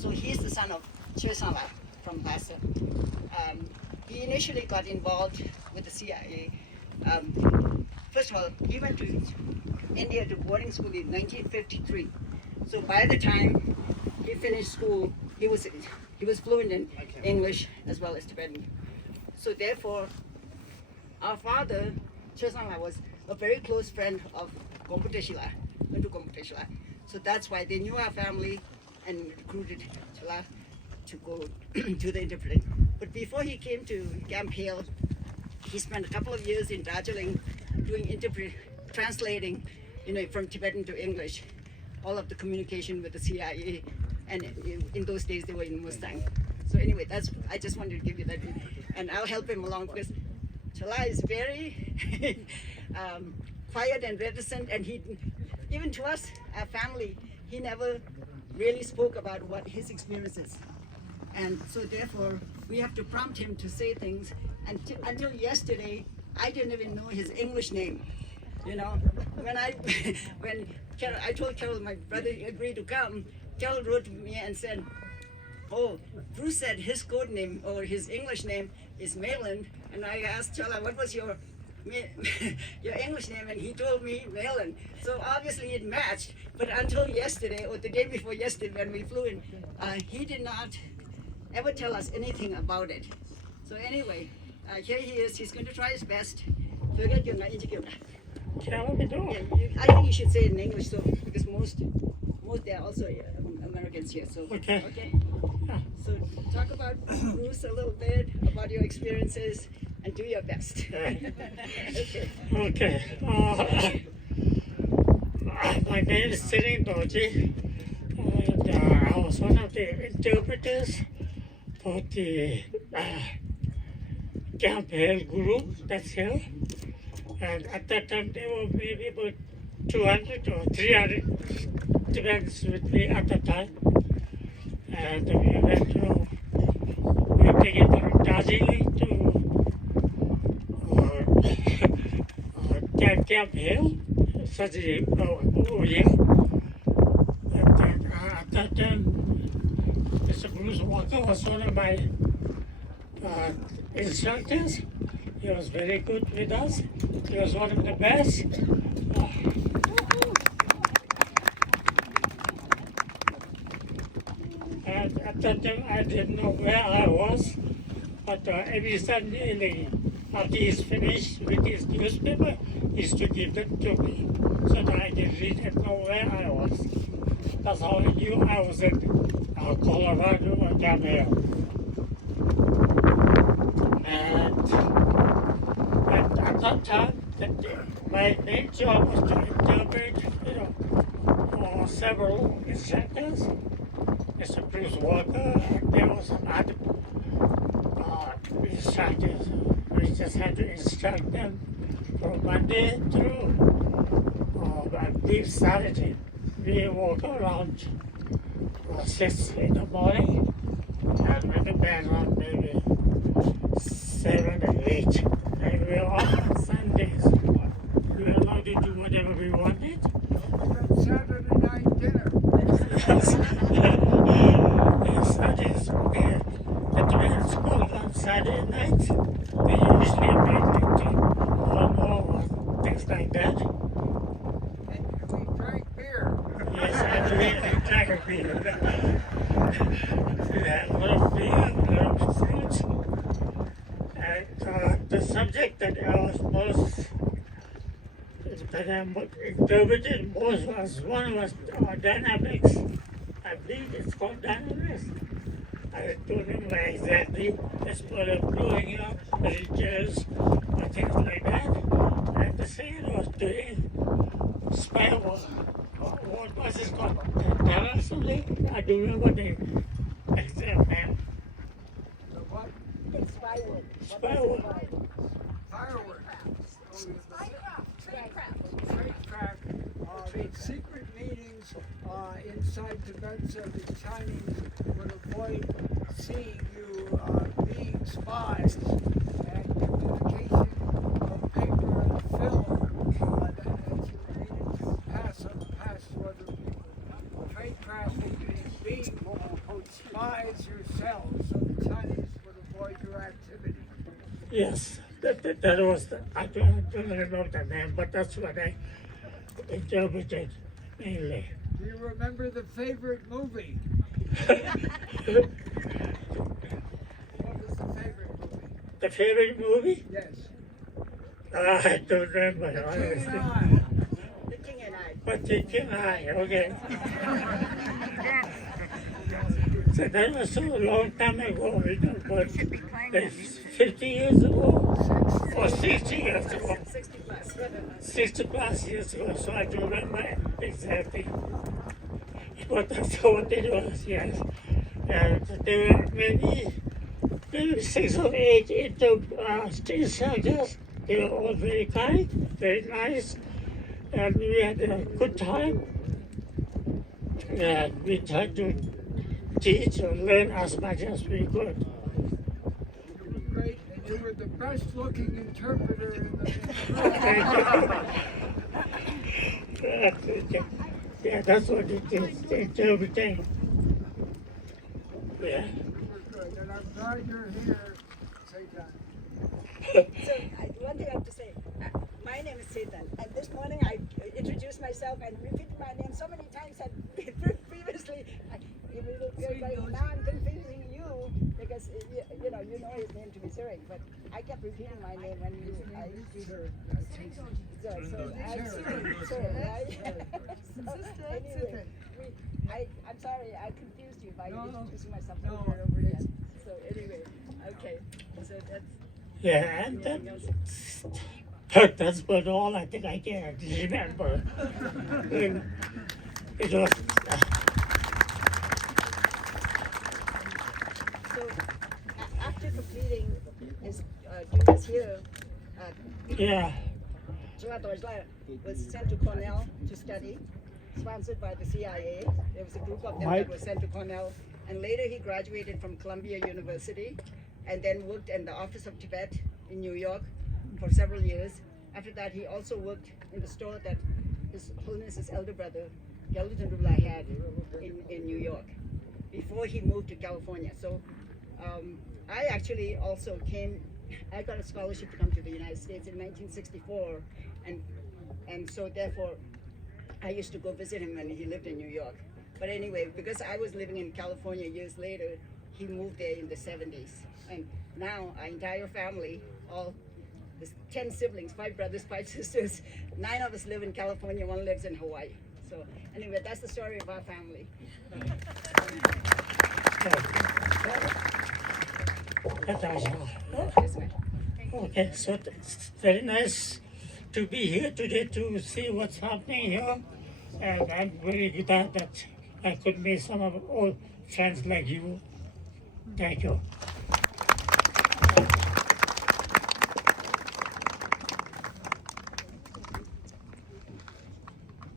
So he's the son of Chesala from Lhasa. He initially got involved with the CIA. First of all, he went to India to boarding school in 1953. So by the time he finished school, he was fluent in English as well as Tibetan. So therefore, our father, Chesala, was a very close friend of Gomputeshila, Bantu Gomputeshila. So that's why they knew our family and recruited Chela to go to the interpreting. But before he came to Camp Hale, he spent a couple of years in Darjeeling doing translating, from Tibetan to English, all of the communication with the CIA, and in those days they were in Mustang. So anyway, I just wanted to give you that, and I'll help him along because Chala is very quiet and reticent, and he, even to us, our family, he never really spoke about what his experience is. And so therefore, we have to prompt him to say things, and until yesterday, I didn't even know his English name. When I told Carol my brother agreed to come, Carol wrote to me and said, "Oh, Bruce said his code name or his English name is Mayland," and I asked Chala, "What was your English name?" And he told me Mayland. So obviously it matched. But until yesterday or the day before yesterday when we flew in, he did not ever tell us anything about it. So anyway, here he is. He's going to try his best. Forget your name. I think you should say it in English, so because most they are also Americans here. So okay. So talk about Bruce a little bit, about your experiences, and do your best. Okay. My name is Sirin Doji, and I was one of the interpreters for the Camp Hale group that's here. And at that time, there were maybe about 200 or 300 Tibetans with me at the time. And we were taken from Darjeeling to Camp Hale, surgery over here. And then at that time, Mr. Bruce Walker was one of my instructors. He was very good with us. He was one of the best. And at that time, I didn't know where I was. But every Sunday, after he's finished with his newspaper, he used to give them to me so that I can read and know where I was. That's how I knew I was in Colorado or Camp Hale. And at that time, my main job was to interpret, for several instructors, Mr. Bruce Walker, and there was some other instructors. We just had to instruct them from Monday through, I believe, Saturday. We walk around 6 in the morning, and went to bed around maybe 7 or 8. And we were off on Sundays. We were allowed to do whatever we wanted. Saturday night dinner. Sundays, okay. The Tibetan school on Saturday nights, they usually make one more, things like that. And we drank beer. Yes, I drank a beer. We had a lot of beer, a lot of fruits. And the subject that I was most interpreted most was one was dynamics. I believe it's called dynamics. I don't remember exactly. It's part of growing up, religious, or things like that. And the second was doing spy work. What was it called? Tell us something? I don't remember the exact name. The what? Spy work. Spy work. Fireworks. Tradecraft. The secret meetings inside Tibet so the Chinese would avoid seeing you being spies, and communication of paper and film that as you needed to pass to other people. Tradecraft being spies yourselves so the Chinese would avoid your activity. Yes, that was I don't remember the name, but that's what I interpreted mainly. Do you remember the favorite movie? What was the favorite movie? The favorite movie? Yes. I don't remember, King honestly. and I. The king and I. But the King Eye, okay. So that was so long time ago, you know, but 50 years ago, or 60 years ago, 60 plus. 60 plus years ago, so I don't remember exactly. But that's what it was, yes. And there were maybe 6 or 8 into street soldiers. They were all very kind, very nice, and we had a good time. And we tried to teach and learn as much as we could. You were great, and you were the best looking interpreter in the Yeah, that's what it is, everything. Yeah. You were good, and I'm glad you're here, Satan. So one thing I have to say, my name is Satan, and this morning I introduced myself and repeated my name so many times that previously, now I'm confusing you because you know his name to be Sirik, but I kept repeating my name when I I'm sorry, I confused you by introducing myself over and over again. So anyway, okay, so that's. Yeah, and that's about all I think I can remember. And it was, So after completing his duties here, yeah, Deutschland was sent to Cornell to study, sponsored by the CIA. There was a group of them that was sent to Cornell, and later he graduated from Columbia University, and then worked in the Office of Tibet in New York for several years. After that, he also worked in the store that His Holiness's elder brother, Gelutandullah, had in New York before he moved to California. So I actually also I got a scholarship to come to the United States in 1964, and so therefore I used to go visit him when he lived in New York. But anyway, because I was living in California years later, he moved there in the 70s. And now our entire family, there's 10 siblings, 5 brothers, 5 sisters, 9 of us live in California, 1 lives in Hawaii. So anyway, that's the story of our family. that's all. Yes, ma'am. Okay, so it's very nice to be here today to see what's happening here. And I'm very glad that I could meet some of old friends like you. Thank you.